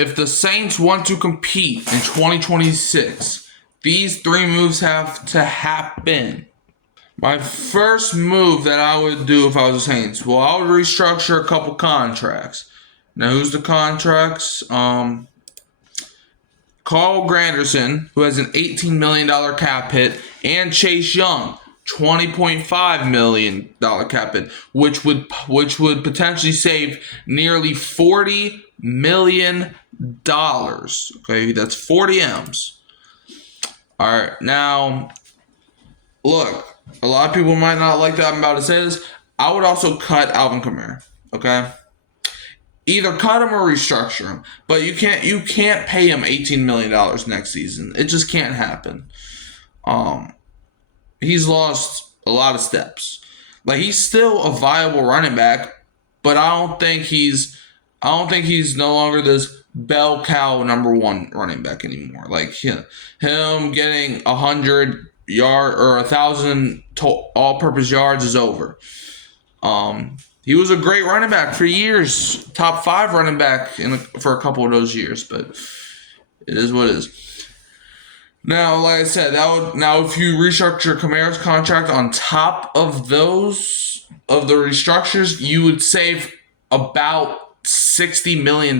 if the Saints want to compete in 2026, these three moves have to happen. My first move that I would do if I was the Saints, well, I would restructure a couple contracts. Now, who's the contracts? Carl Granderson, who has an $18 million cap hit, and Chase Young, $20.5 million cap hit, which would potentially save nearly $40 million. Okay, that's 40 M's. All right, now, look, a lot of people might not like that I'm about to say this. I would also cut Alvin Kamara, okay? Either cut him or restructure him, but you can't pay him $18 million next season. It just can't happen. He's lost a lot of steps. Like, he's still a viable running back, but I don't think he's no longer this bell cow number one running back anymore. Like, him getting 100 yard or 1,000 all-purpose yards is over. He was a great running back for years, top 5 running back for a couple of those years, but it is what it is. Now, like I said, if you restructure Kamara's contract on top of those of the restructures, you would save about $60 million.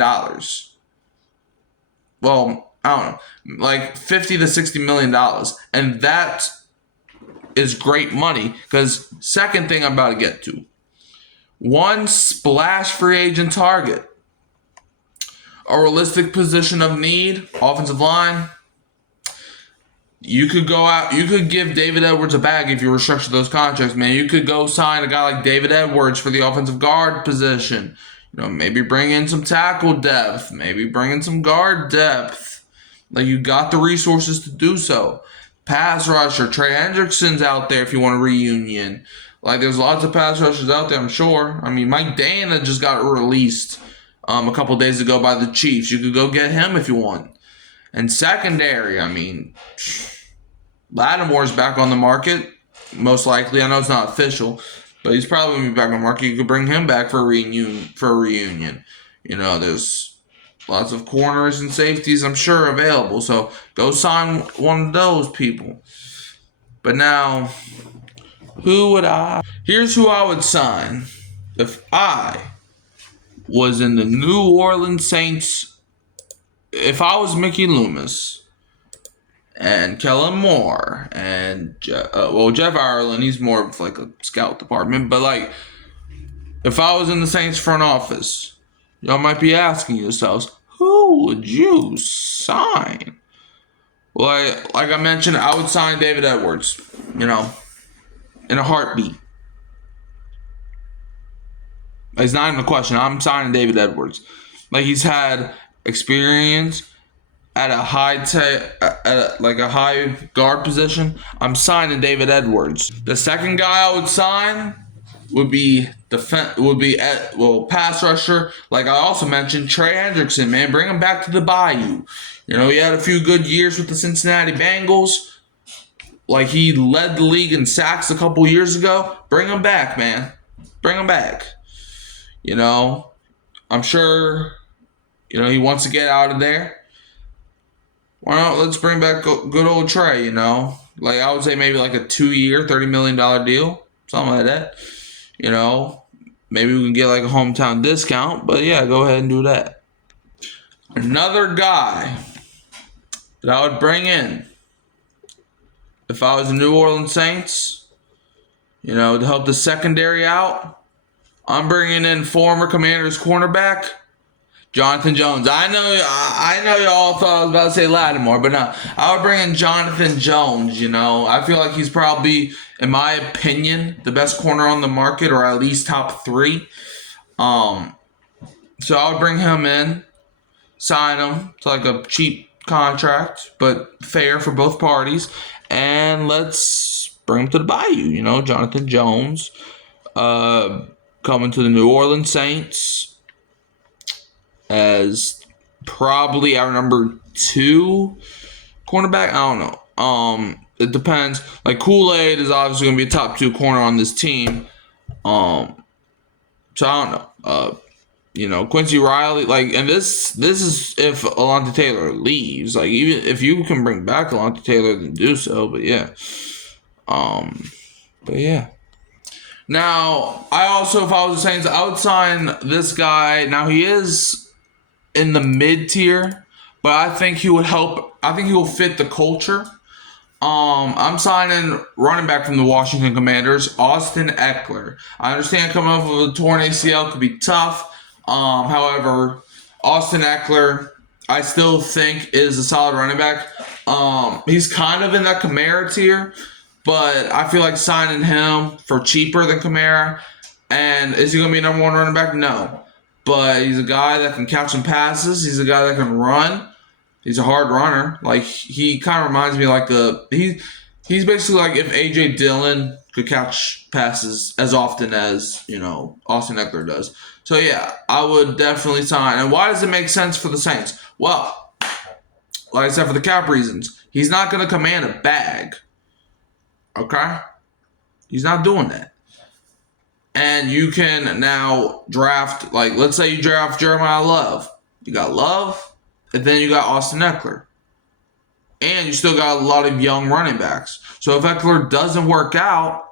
Well, I don't know, like $50 to $60 million, and that is great money. Because second thing I'm about to get to, one splash free agent target, a realistic position of need, offensive line. You could go out. You could give David Edwards a bag if you restructure those contracts, man. You could go sign a guy like David Edwards for the offensive guard position. Maybe bring in some tackle depth. Maybe bring in some guard depth. Like, you got the resources to do so. Pass rusher, Trey Hendrickson's out there if you want a reunion. Like, there's lots of pass rushers out there, I'm sure. I mean, Mike Dana just got released a couple days ago by the Chiefs. You could go get him if you want. And secondary, I mean, Lattimore's back on the market, most likely. I know it's not official, but he's probably going to be back on the market. You could bring him back for a reunion. There's lots of corners and safeties, I'm sure, available. So go sign one of those people. But now, here's who I would sign if I was in the New Orleans Saints. If I was Mickey Loomis and Kellen Moore and Jeff Ireland, he's more of like a scout department. But like, if I was in the Saints front office, y'all might be asking yourselves, who would you sign? Well, like I mentioned, I would sign David Edwards, in a heartbeat. It's not even a question. I'm signing David Edwards. Like, he's had experience at a high guard position. I'm signing David Edwards. The second guy I would sign would be pass rusher. Like I also mentioned, Trey Hendrickson, man, bring him back to the Bayou. He had a few good years with the Cincinnati Bengals. Like, he led the league in sacks a couple years ago. Bring him back, man. Bring him back. I'm sure, he wants to get out of there. Why not? Let's bring back good old Trey, Like, I would say maybe like a 2-year, $30 million deal. Something like that. Maybe we can get like a hometown discount. But yeah, go ahead and do that. Another guy that I would bring in if I was the New Orleans Saints, to help the secondary out, I'm bringing in former Commanders cornerback Jonathan Jones. I know y'all thought I was about to say Lattimore, but no. I would bring in Jonathan Jones, I feel like he's probably, in my opinion, the best corner on the market, or at least top 3. So I would bring him in, sign him to like a cheap contract, but fair for both parties, and let's bring him to the Bayou, Jonathan Jones, coming to the New Orleans Saints as probably our number 2 cornerback. I don't know. It depends. Like, Kool-Aid is obviously going to be a top 2 corner on this team. So I don't know. Quincy Riley, and this is if Alontae Taylor leaves. Like, even if you can bring back Alontae Taylor, then do so. But yeah, but yeah. Now, I also, if I was the Saints, I would sign this guy. Now, he is in the mid tier, but I think he would help. I think he will fit the culture. I'm signing running back from the Washington Commanders, Austin Eckler. I understand coming off of a torn ACL could be tough. However, Austin Eckler, I still think is a solid running back. He's kind of in that Kamara tier, but I feel like signing him for cheaper than Kamara. And is he going to be number one running back? No. But he's a guy that can catch some passes. He's a guy that can run. He's a hard runner. Like, he kind of reminds me like he's basically like if A.J. Dillon could catch passes as often as, Austin Eckler does. So, yeah, I would definitely sign. And why does it make sense for the Saints? Well, like I said, for the cap reasons. He's not going to command a bag. Okay? He's not doing that. And you can now draft, let's say you draft Jeremiah Love. You got Love. And then you got Austin Eckler. And you still got a lot of young running backs. So if Eckler doesn't work out,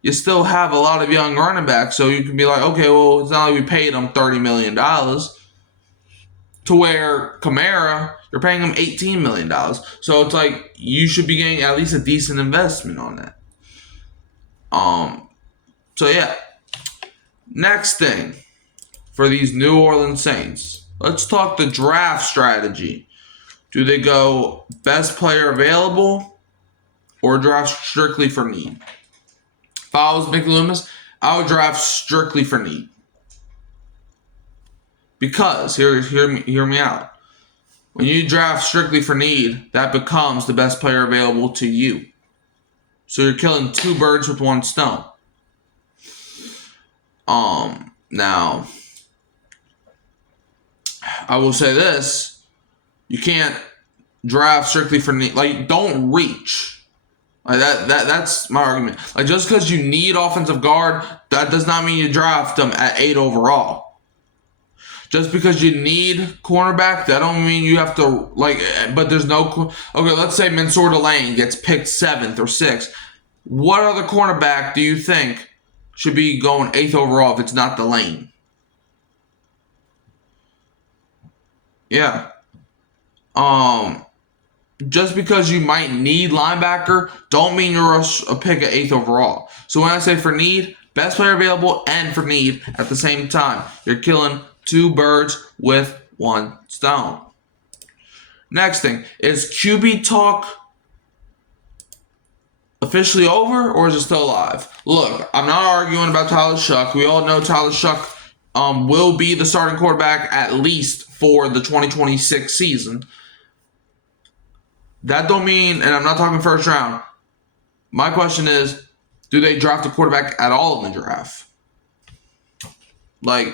you still have a lot of young running backs. So you can be like, okay, well, it's not like we paid him $30 million. To where Kamara, you're paying him $18 million. So it's like you should be getting at least a decent investment on that. So yeah. Next thing for these New Orleans Saints. Let's talk the draft strategy. Do they go best player available or draft strictly for need? If I was Mickey Loomis, I would draft strictly for need. Because, hear me out. When you draft strictly for need, that becomes the best player available to you. So you're killing two birds with one stone. Now, I will say this. You can't draft strictly for need. Don't reach. That's my argument. Just because you need offensive guard, that does not mean you draft them at 8 overall. Just because you need cornerback, that don't mean you have to, but there's no... Okay, let's say Mansour Delane gets picked 7th or 6th. What other cornerback do you think should be going 8th overall if it's not Delane? Yeah. Just because you might need linebacker, don't mean you're a pick at 8th overall. So when I say for need, best player available and for need at the same time. You're killing two birds with one stone. Next thing, is QB talk officially over or is it still alive? Look, I'm not arguing about Tyler Shough. We all know Tyler Shough will be the starting quarterback at least for the 2026 season. That don't mean, and I'm not talking first round. My question is, do they draft a quarterback at all in the draft?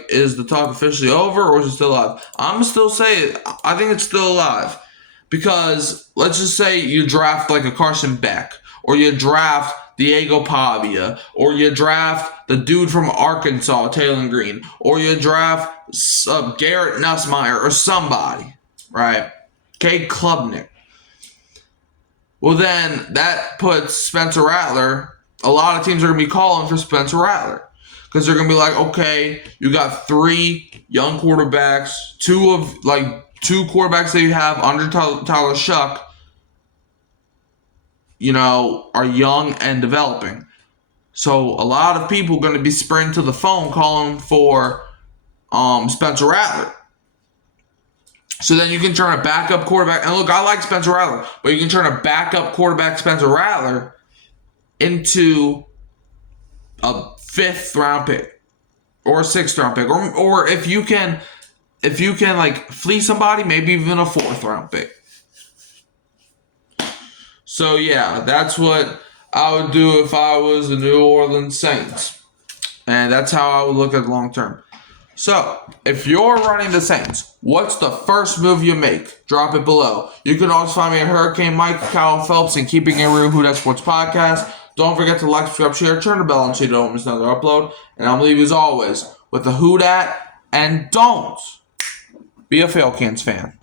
Is the talk officially over or is it still alive? I'm going to still say it. I think it's still alive. Because let's just say you draft a Carson Beck, or you draft Diego Pavia, or you draft the dude from Arkansas, Taylor Green, or you draft Garrett Nussmeier or somebody, right? Cade Klubnik. Well, then that puts Spencer Rattler. A lot of teams are going to be calling for Spencer Rattler because they're going to be like, okay, you got 3 young quarterbacks, two quarterbacks that you have under Tyler Shough, are young and developing. So a lot of people are going to be sprinting to the phone calling for Spencer Rattler. So then you can turn a backup quarterback. And look, I like Spencer Rattler. But you can turn a backup quarterback, Spencer Rattler, into a 5th round pick. Or a 6th round pick. Or if you can fleece somebody, maybe even a 4th round pick. So yeah, that's what I would do if I was the New Orleans Saints. And that's how I would look at long term. So, if you're running the Saints, what's the first move you make? Drop it below. You can also find me at Hurricane Mike, Kyle Phelps, and Keeping It Real Who Dat Sports Podcast. Don't forget to like, subscribe, share, turn the bell on so you don't miss another upload. And I'm leaving as always with the Who Dat And don't be a Falcons fan.